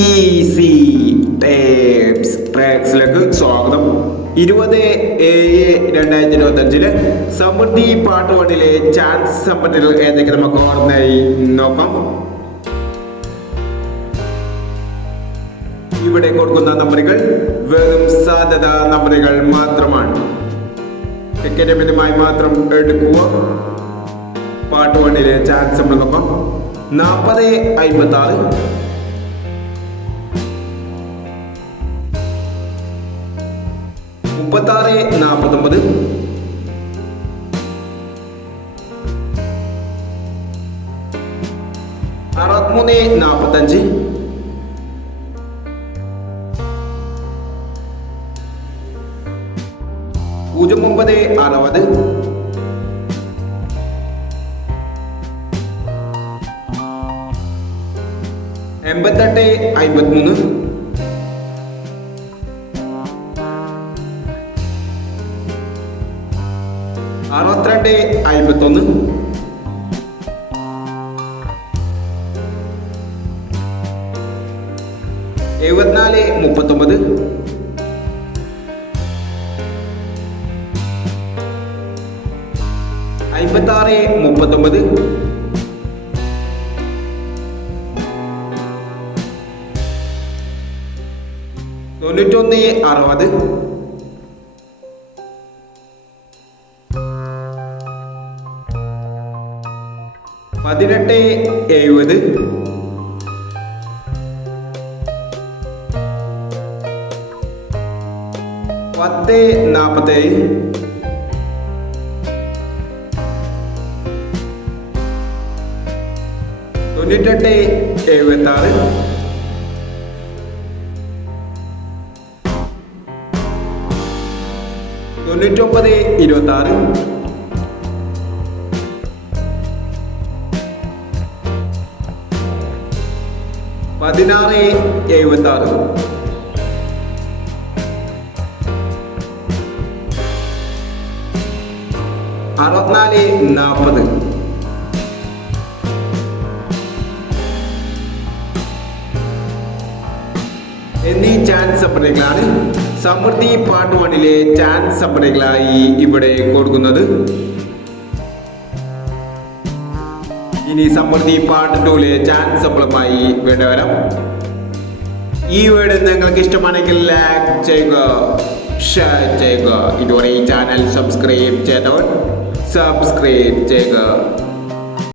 Easy tapes ട്രാക്സിലേക്ക് സ്വാഗതം. ഇരുപത് ഏഴ് രണ്ടായിരത്തി ഇരുപത്തി അഞ്ചിൽ സമൃദ്ധി പാട്ട് വണ്ണിലെ ചാൻസ് സമ്പത്തിൽ ഏതൊക്കെ നമുക്ക് ഓർമ്മയായി? നോക്കാം. ഇവിടെ കൊടുക്കുന്ന നമ്പറുകൾ വെറും സാധ്യത നമ്പറുകൾ മാത്രമാണ്. ടിക്കറ്റ് മിതമായി മാത്രം എടുക്കുക. പാട്ട് വണ്ടിയിലെ ചാൻസ് നമ്മൾ നോക്കാം. നാൽപ്പത് അമ്പത്തി മുപ്പത്താറ് നാൽപ്പത്തൊമ്പത് അറുപത്തിമൂന്ന് നാൽപ്പത്തഞ്ച് പൂജ്യം ഒമ്പത് അറുപത്? എൺപത്തെട്ട് അമ്പത്തിമൂന്ന് അറുപത്തിരണ്ട് അമ്പത്തൊന്ന് എഴുപത്തിനാല് മുപ്പത്തൊമ്പത്. അമ്പത്താറ് മുപ്പത്തൊമ്പത്. തൊണ്ണൂറ്റൊന്ന് അറുപത്. പതിനെട്ട് എഴുപത്. പത്ത് നാൽപ്പത്തേഴ് തൊണ്ണൂറ്റെട്ട് എഴുപത്തി ആറ് തൊണ്ണൂറ്റൊമ്പത് ഇരുപത്തി ആറ് പതിനാറ് എഴുപത്തി ആറ് അറുപത്തിനാല് നാൽപ്പത് എന്നീ ചാൻസ് സപ്പറേറ്റുകളാണ് സമൃദ്ധി പാർട്ട് വണ്ണിലെ ചാൻസ് സപ്പറേറ്റുകളായി ഇവിടെ കൊടുക്കുന്നത്. ഇനി സമൃദ്ധി പാർട്ട് ടൂലെ ചാൻസ് സപ്പളുമായി വേണ്ട വരാം. ഈ വീഡിയോ നിങ്ങൾക്ക് ഇഷ്ടമാണെങ്കിൽ ലൈക്ക് ചെയ്യുക ഷെയർ ചെയ്യുക. ഇതുവരെ ഈ ചാനൽ സബ്സ്ക്രൈബ് ചെയ്തവർ സബ്സ്ക്രൈബ് ചെയ്യുക.